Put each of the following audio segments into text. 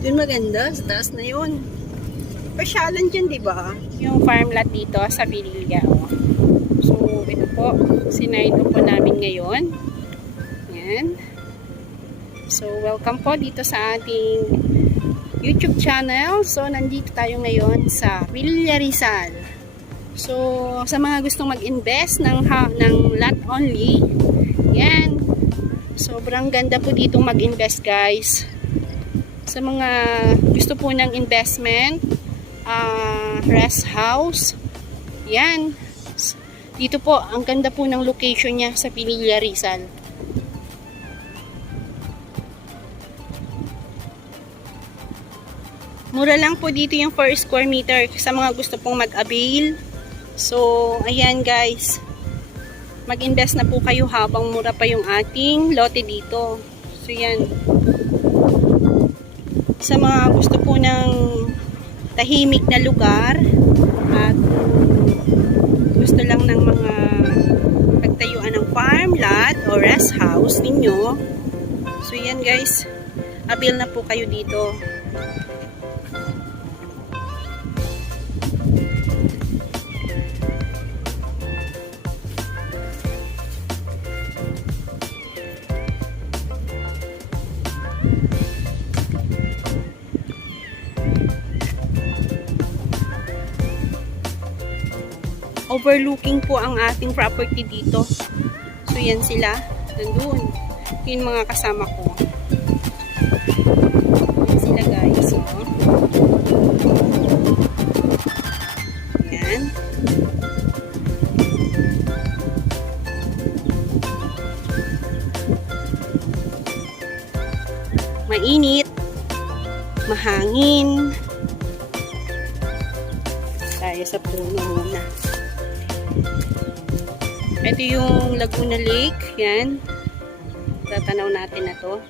Yun maganda, sa taas na yun. Pasyalan dyan, di ba? Yung farm lot dito sa Vililla. Oh. So, ito po. Sinaydo po namin ngayon. Yan. So, welcome po dito sa ating YouTube channel. So, nandito tayo ngayon sa Villa Rizal. So, sa mga gustong mag-invest ng lot only, yan. Sobrang ganda po dito mag-invest, guys. Sa mga gusto po ng investment, rest house, yan. Dito po, ang ganda po ng location niya sa Villa Rizal. Mura lang po dito yung 4 square meter sa mga gusto pong mag-avail. So, ayan guys. Mag-invest na po kayo habang mura pa yung ating lote dito. So, yan. Sa mga gusto po ng tahimik na lugar at gusto lang ng mga pagtayuan ng farm lot o rest house ninyo. So, yan guys. Avail na po kayo dito. Overlooking po ang ating property dito. So, yan sila. Nandun. Yung mga kasama ko. Yan sila guys. So, yan. Mainit. Mahangin. Tayo sa puno muna. Ito yung Laguna Lake. Yan. Tatanaw natin na to.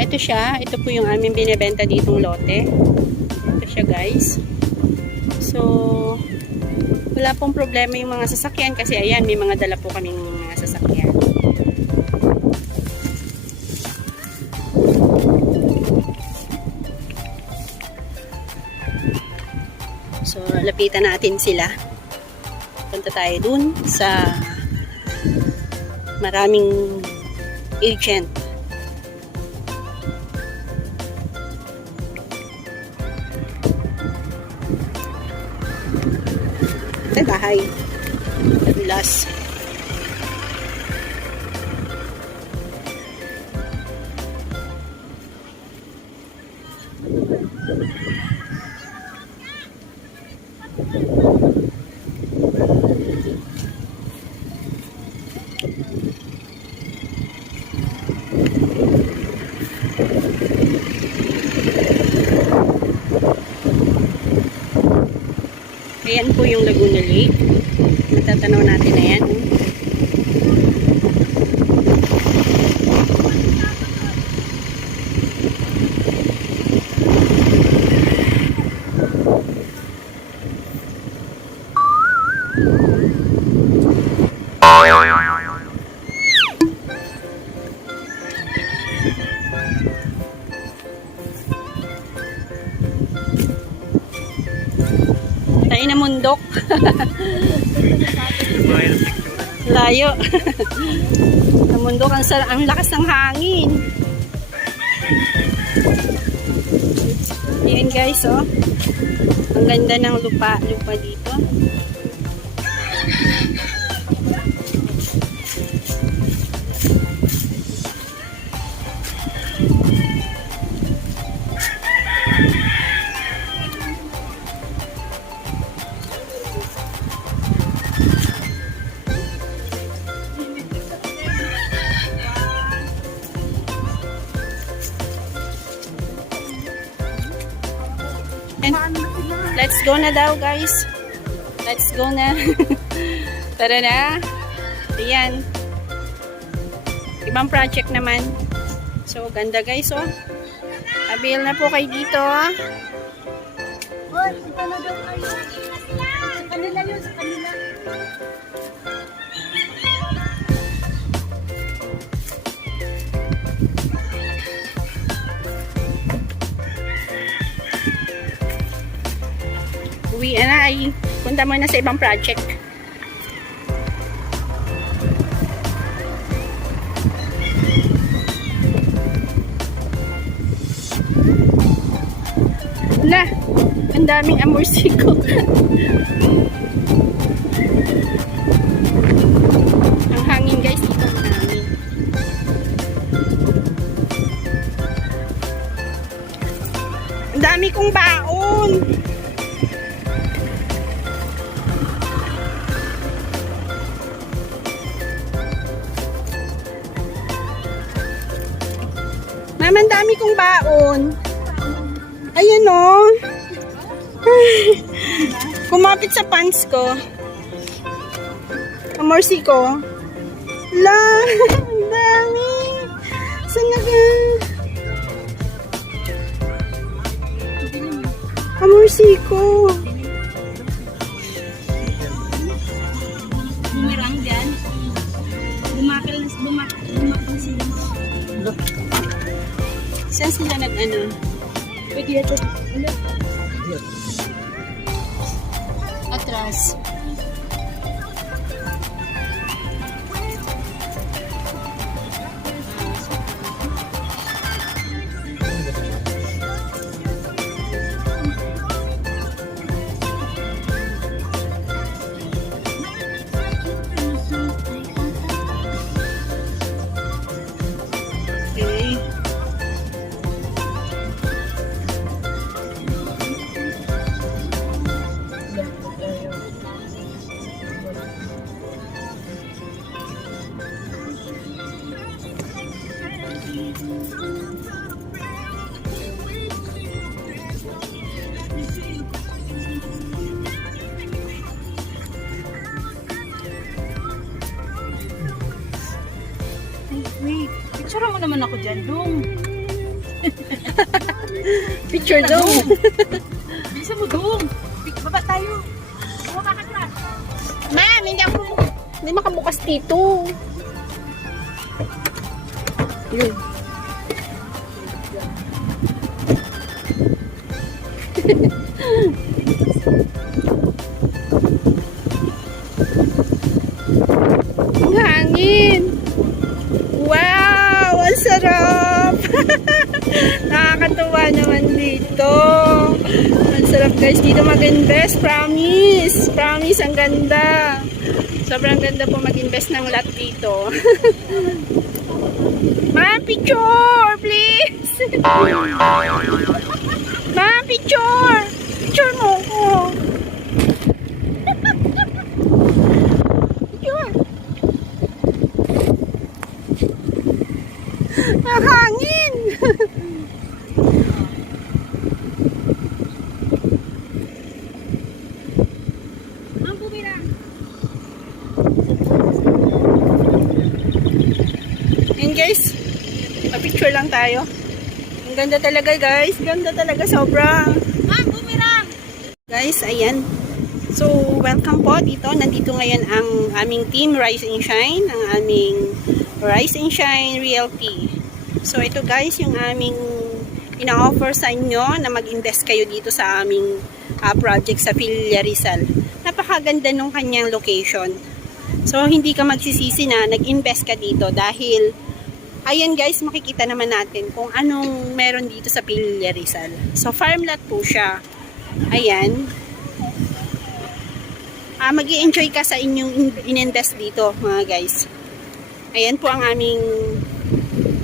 Ito siya. Ito po yung aming binibenta ditong lote. Ito siya guys. So, wala pong problema yung mga sasakyan kasi ayan, may mga dala po kaming mga sasakyan. So, lapitan natin sila. Punta tayo dun sa maraming agent. Ito bahay. Kadulas. Ayan po yung Laguna Lake. Natatanaw natin na yan. Tayo na mundok. Layo. Ang mundok, ang lakas ng hangin. Ayan guys, oh. Ang ganda ng lupa dito. And let's go na daw guys. Let's go na. Tara na. Ayan. Ibang project naman. So, ganda guys, oh. Avail na po kayo dito. Hoy, punta na daw kayo. Sa kanila yun, sa kanila. Uwi na ay punta muna sa ibang project. Wala, ang daming amorsiko. Ang hangin guys, dito ang hangin. Ang dami kong baon. Mama, ang dami kong baon. Ayan o. Kumapit sa pants ko. Amorsi ko. La, ang dami. Saan na ka? Amorsi ko. Bumirang dyan. Bumakal sila. Saan sila nag-ano? Pwede ito. Atras. Okay. Wait, picture mo naman ako dyan, Dong. Picture daw. Bisa mo, Dong. Baba tayo. Baba ka na. Ma'am, hindi makabukas dito. Yun. Ang hangin. Wow, ang sarap. Nakakatuwa naman dito. Ang sarap guys, dito mag-invest. Promise. Promise, ang ganda. Sobrang ganda po mag-invest ng lot dito. Ma'am, picture, please. Ma'am, picture. Picture mo ko. Picture. Ang hangin. Ang bumirang. Ayan guys, pa-picture lang tayo. Ang ganda talaga guys, ganda talaga sobrang. Ang bumirang. Guys, ayan. So, welcome po dito. Nandito ngayon ang aming team Rise and Shine, ang aming Rise and Shine Realty. So, ito guys, yung aming ina-offer sa inyo na mag-invest kayo dito sa aming project sa Villa Rizal. Napakaganda nung kanyang location. So, hindi ka magsisisi na nag-invest ka dito dahil ayan guys, makikita naman natin kung anong meron dito sa Villa Rizal. So, farm lot po siya. Ayan. Mag-i-enjoy ka sa inyong in-invest dito, mga guys. Ayan po ang aming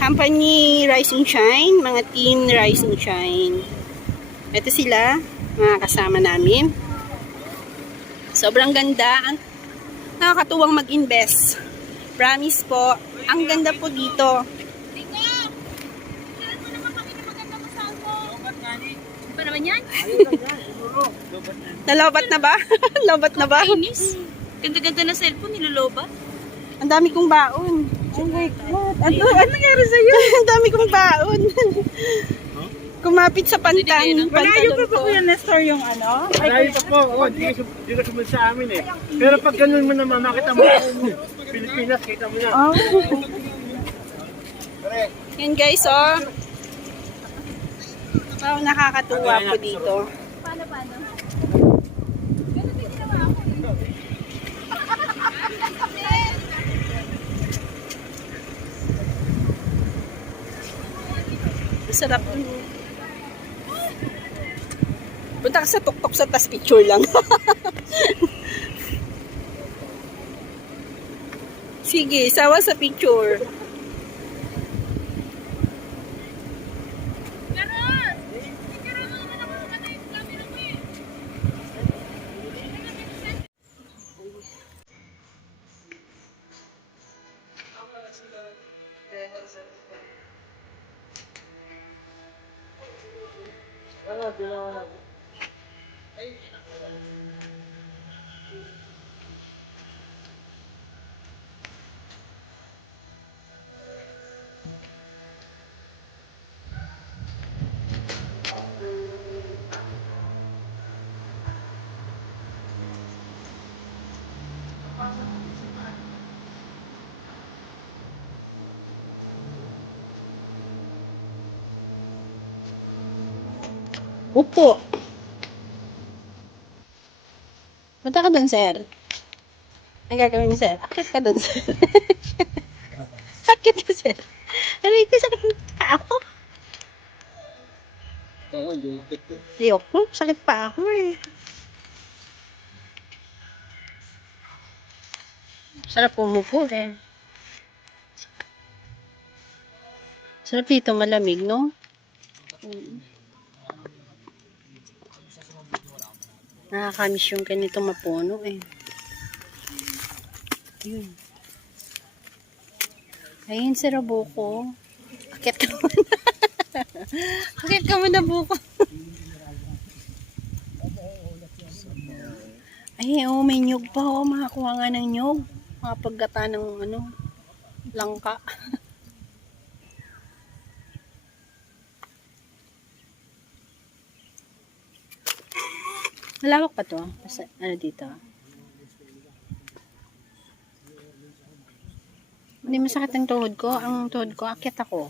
company Rise and Shine, mga team Rise and Shine. Ito sila, mga kasama namin. Sobrang ganda. Nakakatuwang mag-invest. Promise po, ang ganda po dito. Ba naman yan? Nalobat na ba? Lobat na ba? Kainis. Ganda-ganda na cellphone, niluloba. Ang dami kong baon. Oh my God. Ano nangyari sa'yo? Ang dami kong baon. Kumapit sa pantan. Malayo pa pantalon ba ko. Kuya Nestor yung ano? Malayo pa po, di ka sumunod sa amin eh. Pero pag ganun mo naman, makita mo Pilipinas, kita mo na. Oh. Yan guys, oh. Wow, nakakatuwa po dito. Sarap. Punta ka sa tuktok sa tas picture lang. Sige, sawa sa picture. Upo. Punta ka dun, sir. Ang gagawin mo, sir. Akit ka dun, sir. Akit ka, sir. Aray ko, sakit pa ako. Ayoko, sakit pa ako eh. Sarap umupo eh. Sarap dito, malamig, no? Nakakamiss yung ganito mapuno eh. Yun. Ayun si Rabuko. Akit ka muna. Akit ka muna, Buko. Ay, oh, may nyug pa. Oh, makakuha nga ng nyug. Makapaggata ng ano, langka. Malawak pa to. Ano dito? Hindi masakit ang tuhod ko. Ang tuhod ko, akit ako.